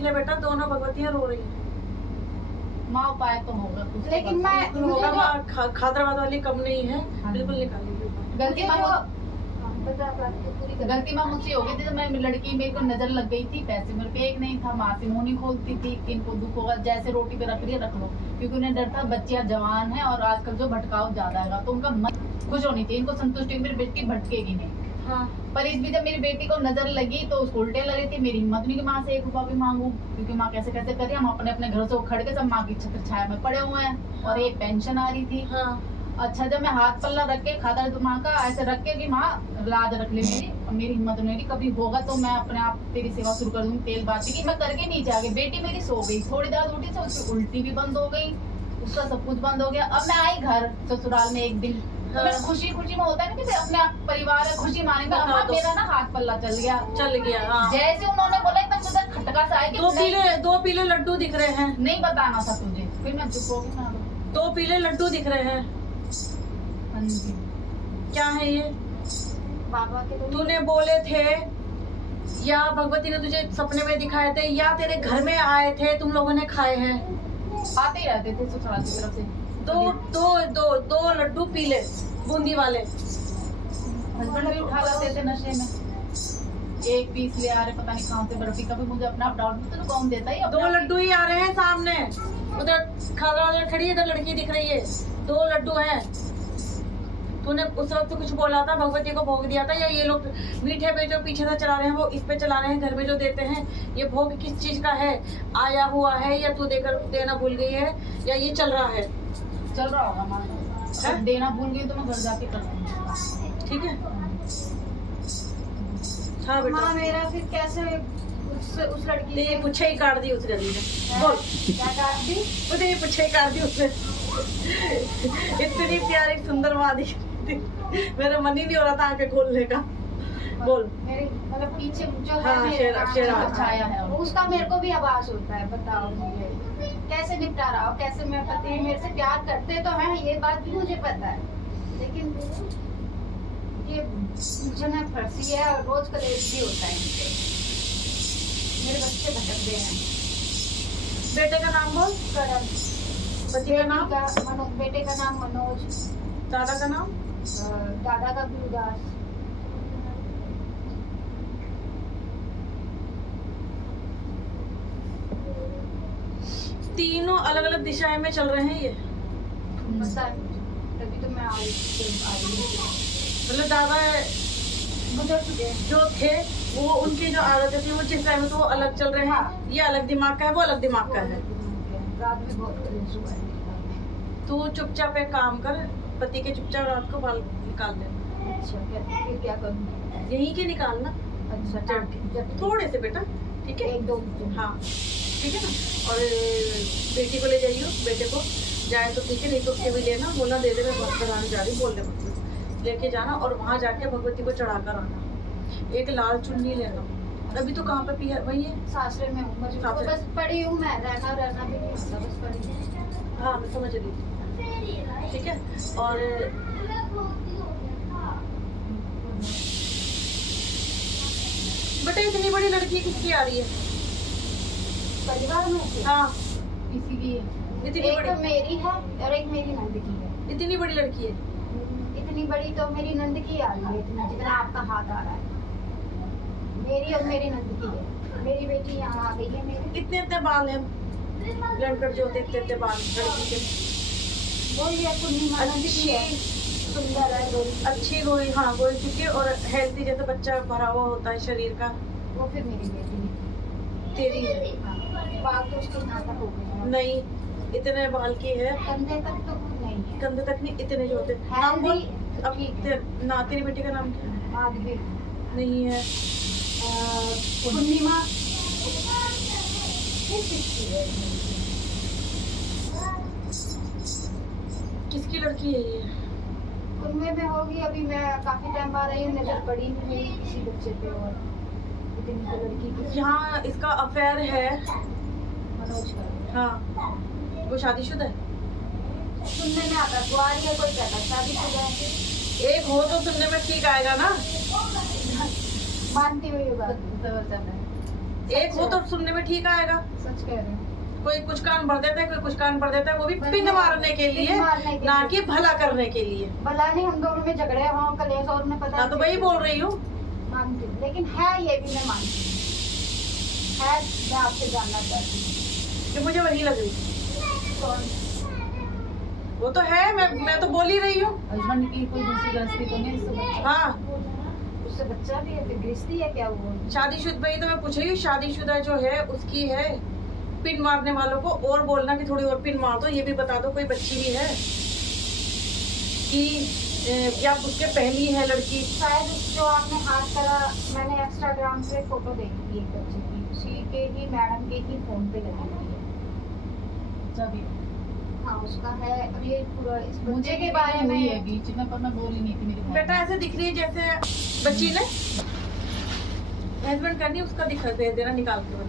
देख ले बेटा, दोनों भगवतियाँ रो रही हैं। माँ उपाय तो होगा कुछ, लेकिन मैं होगा माँ, खादराबाद वाली कम नहीं है, बिल्कुल निकालेगी। गलती माँ पूरी गलती माँ मुझसे हो गई थी। जब मैं लड़की, मेरे को नजर लग गई थी, पैसे मेरे पे एक नहीं था, माँ से मुंह नहीं खोलती थी कि इनको दुख होगा, जैसे रोटी पे रख रही है रख लो, क्योंकि उन्हें डर था बच्चियां जवान है और आजकल जो भटकाव ज्यादा है, तो उनका मन खुश होनी चाहिए, इनको संतुष्टि, मेरी बेटी भटकेगी नहीं। हाँ। पर इस बीच जब मेरी बेटी को नजर लगी तो उसको उल्टे लगी थी, मेरी हिम्मत नहीं कि माँ से 1 रुपया भी मांगू, क्योंकि माँ कैसे कैसे करिए, हम अपने अपने घर से उखड़ के सब माँ की छत्र छाया में पड़े हुए हैं, और एक पेंशन आ रही थी। हाँ। अच्छा, जब मैं हाथ पल्ला रख के खाता तो माँ का ऐसे रख के कि माँ लाज रख ले मेरी, और मेरी हिम्मत नहीं, कभी होगा तो मैं अपने आप तेरी सेवा शुरू कर दूंगी। तेल बाती की मैं करके नीचे आ गई, बेटी मेरी सो गई, थोड़ी देर उठी तो उसकी उल्टी भी बंद हो गई, उसका सब कुछ बंद हो गया। अब मैं आई घर ससुराल में एक दिन, तो मैं खुशी खुशी में होता है ना कि अपने आप परिवार है, खुशी मानेगा, अम्मा मेरा ना हाथ पल्ला चल गया। हाँ। जैसे उन्होंने बोला एकदम मुझे खटका सा है कि दो पीले लड्डू दिख रहे हैं। नहीं बताना था तुझे, फिर मैं चुप हो गई ना। 2 पीले लड्डू दिख रहे हैं। हाँ जी। क्या है ये? बाबा के तूने बोले थे या भगवती ने तुझे सपने में दिखाए थे या तेरे घर में आए थे, तुम लोगों ने खाए हैं? आते ही रहते थे ससुराल की तरफ से। दो लड्डू पीले बूंदी वाले। हस्बैंड भी उठा लाते थे नशे में, 1 पीस ले आ रहे, पता नहीं कहाँ से बर्फी। कभी मुझे अपना आप डाउट तो कौन देता है? 2 लड्डू ही आ रहे हैं सामने, उधर खादरा खड़ी है, इधर लड़की दिख रही है, 2 लड्डू हैं। तूने उस वक्त कुछ बोला था, भगवती को भोग दिया था, या ये लोग मीठे पे जो पीछे से चला रहे हैं वो इस पे चला रहे हैं, घर में जो देते हैं, ये भोग किस चीज का है? आया हुआ है या तू देना भूल गई है, या ये चल रहा है? चल रहा होगा माँ, देना भूल गई तो मैं घर जाके कर दूंगी। ठीक है। हाँ बेटा। माँ मेरा फिर कैसे उस लड़की तेरी पुच्छे ही काट दी उस गली ने। बोल क्या काट दी? वो तेरी पुच्छे ही काट दी उसने। इतनी प्यारी सुंदर माँ दी, मेरा मन ही नहीं हो रहा था आंखें खोलने का। बोल। मेरे मतलब पीछे जो है हाँ, मेरे छाया है उसका मेरे को भी आवाज होता है। बताओ मुझे कैसे निपटारा हो, कैसे मैं पति मेरे से प्यार करते तो हैं, ये बात भी मुझे पता है, लेकिन ये मुझे ना फंसी है और रोज कलेश भी होता है इनसे। मेरे बच्चे भटकते हैं। बेटे का नाम बोल। करण। पति का नाम? बेटे का नाम मनोज। दादा का नाम? दादा का गुरुदास। तीनों अलग अलग दिशाएं में चल रहे हैं ये। पता है मुझे, तभी तो मैं आई। मतलब दादा गुजर चुके हैं जो थे, वो उनकी जो आदतें थी वो जिस टाइम में तो वो अलग चल रहे हैं। ये अलग दिमाग का है, वो अलग दिमाग का है। रात में बहुत कलेश हुआ है। तू चुपचाप एक काम कर, पति के चुपचाप रात को बाल निकाल दे। अच्छा फिर क्या करूँ? यहीं के निकालना। अच्छा जब थोड़े से बेटा, ठीक है? 1-2 हाँ ठीक है ना। और बेटी को ले जाइयो, बेटे को जाए तो ठीक है, नहीं तो उसके भी लेना, बोलना दे दे मैं बहुत बनाने जा रही, बोल दे मत, लेके जाना और वहाँ जाके भगवती को चढ़ा कर आना। एक लाल चुन्नी लेना। अभी तो कहाँ पे पिया? वही है सासरे में हूँ, बस पड़ी हूँ मैं, रहना भी नहीं होता, बस पड़ी हूँ। हाँ मैं समझ रही थी, ठीक है। और बेटा इतनी बड़ी लड़की किसकी आ रही है परिवार में से? हाँ इसीलिए इतनी एक बड़ी, तो मेरी है और एक मेरी नंद की है। इतनी बड़ी लड़की है। इतनी बड़ी तो मेरी नंद की आ रही है, इतना जितना आपका हाथ आ रहा है, मेरी और मेरी नंद की है। मेरी बेटी यहाँ आ गई है। मेरे इतने इतने बाल हैं, लड़कर जो होते इतने इतने बाल लड़की के। बोलिए पूर्णिमा नंद की है, सुंदर है, गोरी। अच्छी गोरी, हाँ गोरी चुकी और हेल्थी, जैसे बच्चा भरा हुआ होता है शरीर का। वो फिर मेरी बेटी है। तेरी है? बाल तो उसके यहाँ तक हो गए। नहीं, इतने बाल की है, कंधे तक तो कुछ नहीं है। कंधे तक नहीं, इतने जो होते। नाम बोल अब। ना तेरी बेटी का नाम क्या है? माधवी नहीं है। पूर्णिमा। किसकी लड़की है ये? उनमें में होगी। अभी मैं काफी टाइम बाद आई हूँ, नजर पड़ी नहीं मेरी किसी बच्चे पे, और इतनी तो लड़की की यहाँ इसका अफेयर है। मनोज का। हाँ वो शादीशुदा है? सुनने में आता कुआरी है, कोई कहता शादीशुदा है। एक हो तो सुनने में ठीक आएगा ना। मानती हुई होगा। एक हो तो सुनने में ठीक आएगा। सच कह रहे हैं। कोई कुछ कान भर देता है, कोई कुछ कान भर देता है, वो भी भर पिन देता है। मारने के लिए, पिन मारने के ना लिए। कि भला करने के लिए। भला नहीं, हम दोनों में झगड़े हैं, वहाँ कलेश और उन्हें पता हाँ तो वही बोल रही हूँ। मानती हूँ, लेकिन है ये भी मैं मानती हूँ है। मैं आपसे जानना चाहती हूँ कि मुझे वही लग रही थी। कौन वो तो है, मैं तो बोल ही रही हूँ। हस्बैंड की कोई दूसरी गृहस्थी तो नहीं इससे बच्चा? हाँ उससे बच्चा भी है, फिर गृहस्थी है क्या वो? शादीशुदा, भाई तो मैं पूछ रही हूँ, शादीशुदा जो है उसकी है। पिन मारने वालों को और बोलना कि थोड़ी और पिन मार दो, ये भी बता दो कोई बच्ची भी है कि या उसके पहली है लड़की। शायद जो आपने हाथ करा, मैंने इंस्टाग्राम पे फोटो देखी थी एक बच्चे की, उसी के ही मैडम के ही फोन पे लगी हुई है। बच्चा भी हाँ उसका है। अब ये पूरा इस मुझे बच्चे के के बारे बारे में है में बीच में, पर मैं बोली नहीं थी मेरी बहन। बेटा ऐसे दिख रही है जैसे बच्ची ने हस्बैंड करनी, उसका दिखा दे देना निकाल के।